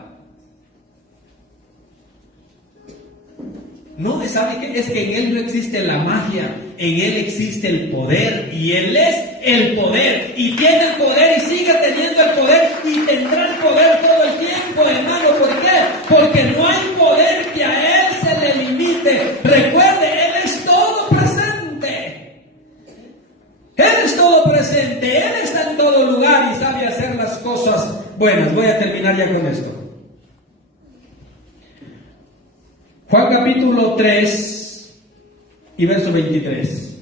No, ¿sabe qué? Es que en Él no existe la magia, en Él existe el poder, y Él es el poder, y tiene el poder y sigue teniendo el poder, y tendrá el poder todo el tiempo, hermano. ¿Por qué? Porque no hay poder que a Él se le limite. Recuerde, Él es todo presente. Él es todo presente, Él está en todo lugar y sabe hacer las cosas buenas. Voy a terminar ya con esto. Juan capítulo 3 y verso 23.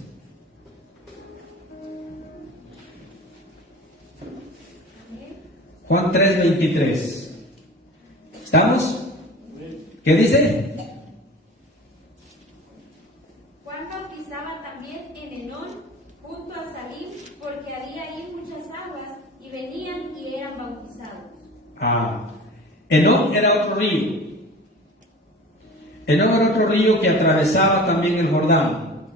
Juan 3, 23. ¿Estamos? ¿Qué dice? Juan bautizaba también en Enón, junto a Salim, porque había ahí muchas aguas, y venían y eran bautizados. Enón era otro río. Enón era otro río que atravesaba también el Jordán.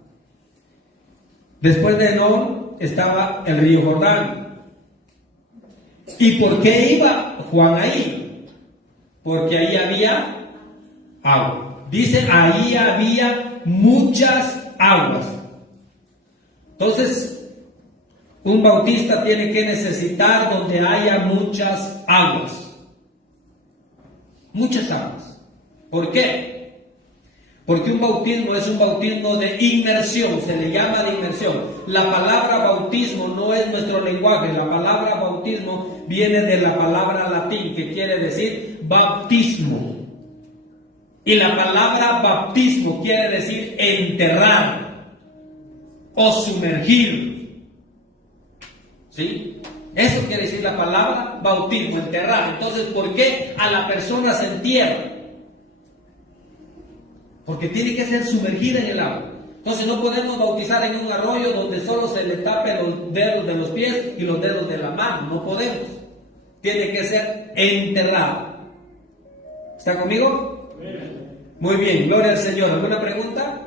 Después de Enón estaba el río Jordán. ¿Y por qué iba Juan ahí? Porque ahí había agua. Dice, ahí había muchas aguas. Entonces, un bautista tiene que necesitar donde haya muchas aguas. Muchas aguas. ¿Por qué? Porque un bautismo es un bautismo de inmersión, se le llama de inmersión. La palabra bautismo no es nuestro lenguaje, la palabra bautismo viene de la palabra latín que quiere decir bautismo. Y la palabra bautismo quiere decir enterrar o sumergir. ¿Sí? Eso quiere decir la palabra bautismo, enterrar. Entonces, ¿por qué a la persona se entierra? Porque tiene que ser sumergida en el agua. Entonces no podemos bautizar en un arroyo donde solo se le tape los dedos de los pies y los dedos de la mano. No podemos. Tiene que ser enterrado. ¿Está conmigo? Muy bien, gloria al Señor. ¿Alguna pregunta?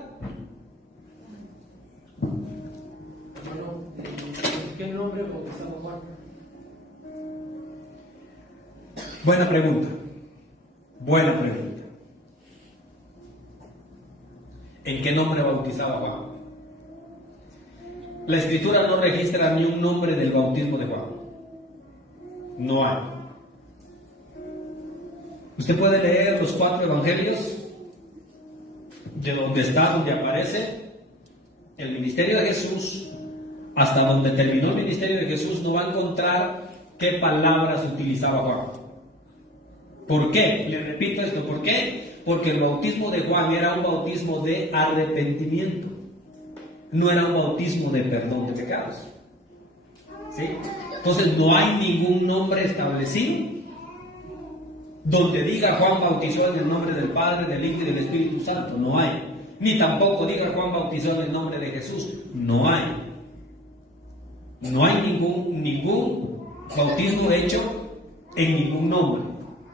Hermano, ¿en qué nombre bautizaba Juan? Buena pregunta. Buena pregunta. ¿En qué nombre bautizaba Juan? La Escritura no registra ni un nombre del bautismo de Juan. No hay. Usted puede leer los 4 evangelios de donde aparece el ministerio de Jesús, hasta donde terminó el ministerio de Jesús, no va a encontrar qué palabras utilizaba Juan. ¿Por qué? Le repito esto, ¿por qué? Porque el bautismo de Juan era un bautismo de arrepentimiento, no era un bautismo de perdón de pecados. ¿Sí? Entonces no hay ningún nombre establecido donde diga Juan bautizó en el nombre del Padre, del Hijo y del Espíritu Santo. No hay. Ni tampoco diga Juan bautizó en el nombre de Jesús. No hay. No hay ningún bautismo hecho en ningún nombre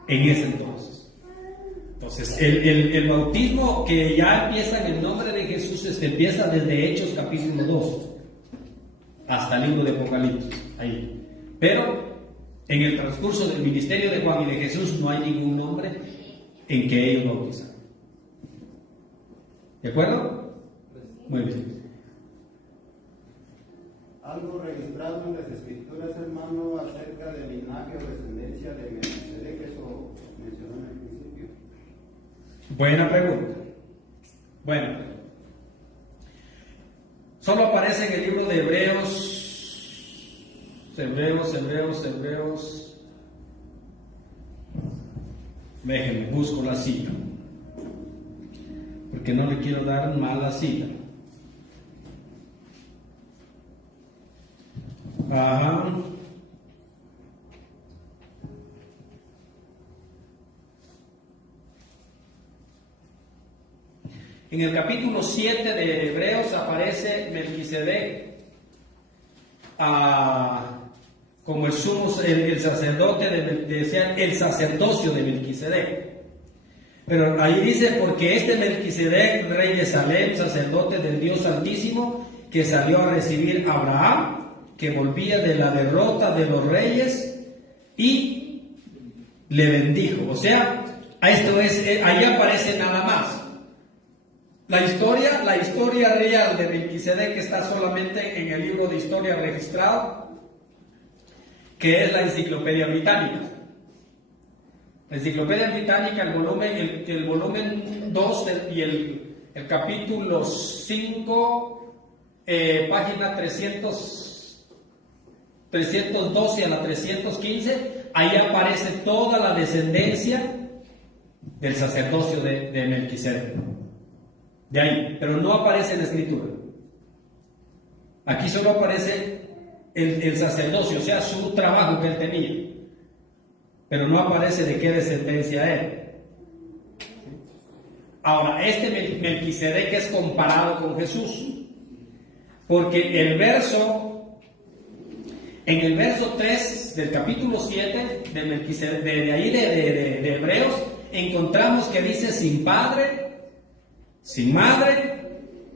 en ese entonces. Entonces, el bautismo que ya empieza en el nombre de Jesús empieza desde Hechos capítulo 2 hasta el libro de Apocalipsis. Ahí. Pero en el transcurso del ministerio de Juan y de Jesús no hay ningún nombre en que ellos bautizan. ¿De acuerdo? Muy bien. Algo registrado en las Escrituras, hermano, acerca del linaje o descendencia de Melquisedec, que eso mencionó en el principio. Buena pregunta. Bueno, solo aparece en el libro de Hebreos. Déjenme, busco la cita, porque no le quiero dar mala cita. Ajá. En el capítulo 7 de Hebreos aparece Melquisedec como el sumo, el sacerdote, decían el sacerdocio de Melquisedec. Pero ahí dice, porque este Melquisedec, rey de Salem, sacerdote del Dios Altísimo, que salió a recibir a Abraham, que volvía de la derrota de los reyes, y le bendijo. O sea, esto es, ahí aparece nada más. La historia real de Melquisedec está solamente en el libro de historia registrado, que es la Enciclopedia Británica. La Enciclopedia Británica, el volumen 2 y el capítulo 5, página 312 a la 315, ahí aparece toda la descendencia del sacerdocio de Melquisedec. De ahí, pero no aparece en la Escritura. Aquí solo aparece el sacerdocio, o sea, su trabajo que él tenía, pero no aparece de qué descendencia era. Ahora, este Melquisedec es comparado con Jesús, porque en el verso 3 del capítulo 7 de Melquisedec, de Hebreos, encontramos que dice: sin padre, sin madre,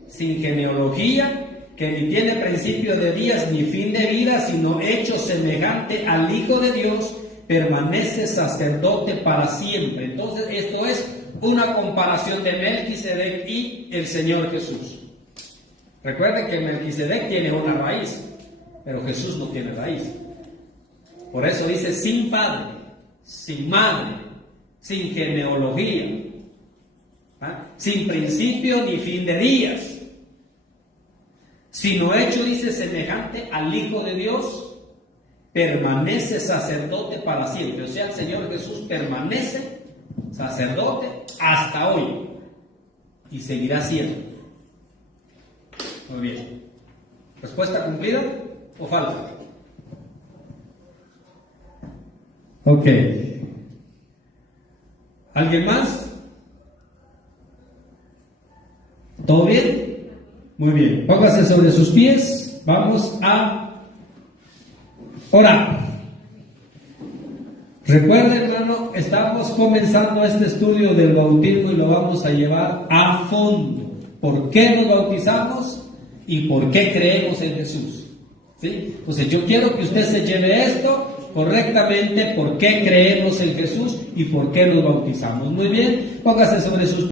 sin genealogía, que ni tiene principio de días ni fin de vida, sino hecho semejante al Hijo de Dios, permanece sacerdote para siempre. Entonces, esto es una comparación de Melquisedec y el Señor Jesús. Recuerden que Melquisedec tiene una raíz, pero Jesús no tiene raíz. Por eso dice: sin padre, sin madre, sin genealogía, sin principio ni fin de días, sino hecho, dice, semejante al Hijo de Dios, permanece sacerdote para siempre. O sea, el Señor Jesús permanece sacerdote hasta hoy y seguirá siendo. Muy bien. ¿Respuesta cumplida o falta? Ok. ¿Alguien más? ¿Todo bien? Muy bien. Póngase sobre sus pies. Vamos a orar. Recuerda, hermano, estamos comenzando este estudio del bautismo y lo vamos a llevar a fondo. ¿Por qué nos bautizamos y por qué creemos en Jesús? ¿Sí? Entonces yo quiero que usted se lleve esto correctamente: por qué creemos en Jesús y por qué nos bautizamos. Muy bien, póngase sobre sus pies.